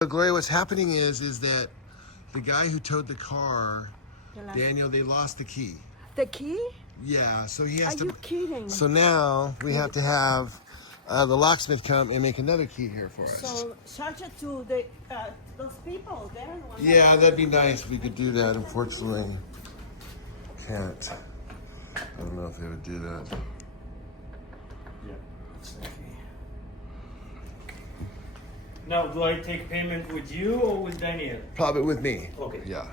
So Gloria, what's happening is that the guy who towed the car, Daniel, they lost the key. The key? Yeah, so he has Are to. you kidding? So now we have to have the locksmith come and make another key here for us. So charge it to the those people. They're the ones. Yeah, that'd be nice if we could do that. Unfortunately, can't. I don't know if they would do that. Yeah. Now, do I take payment with you or with Daniel? Probably with me. Okay. Yeah.